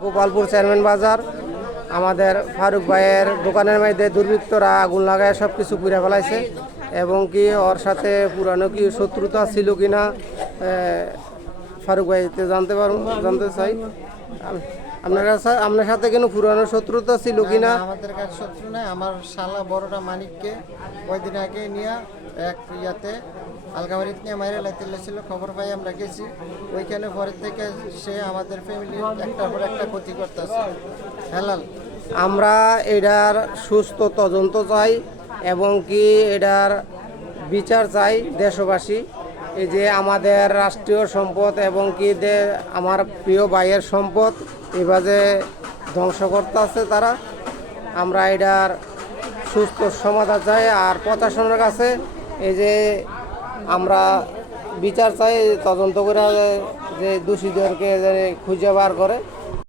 Gopalpur chairman বাজার আমাদের ফারুক ভাইয়ের দোকানের মধ্যে দুর্বৃত্তরা আগুন লাগায় সব কিছু পুড়ে ফেলাইছে এবং কি ওর সাথে পুরানো কি শত্রুতা ছিল কিনা ফারুক ভাইতে জানতে চাই। আপনার সাথে কোনো পুরানো শত্রুতা ছিল কিনা? আমাদের কাছে শত্রু নাই। আমার শালা বড়টা মানিককে কয়দিন আগে নিয়ে এক ইয়াতে আলগামারিত নিয়ে মাইরে লাইতে ছিল, খবর পাই আমরা গেছি ওইখানে। পরের থেকে সে আমাদের ফ্যামিলির একটার পর একটা ক্ষতি করতেছে। হেলাল আমরা এটার সুস্থ তদন্ত চাই এবং কি এটার বিচার চাই দেশবাসী। এই যে আমাদের রাষ্ট্রীয় সম্পদ এবং কি আমার প্রিয় ভাইয়ের সম্পদ এভাবে ধ্বংস করতে আছে তারা। আমরা এটার সুস্থ সমাধান চাই আর প্রশাসনের কাছে এই যে আমরা বিচার চাই, তদন্ত করে যে দোষীদেরকে খুঁজে বার করে।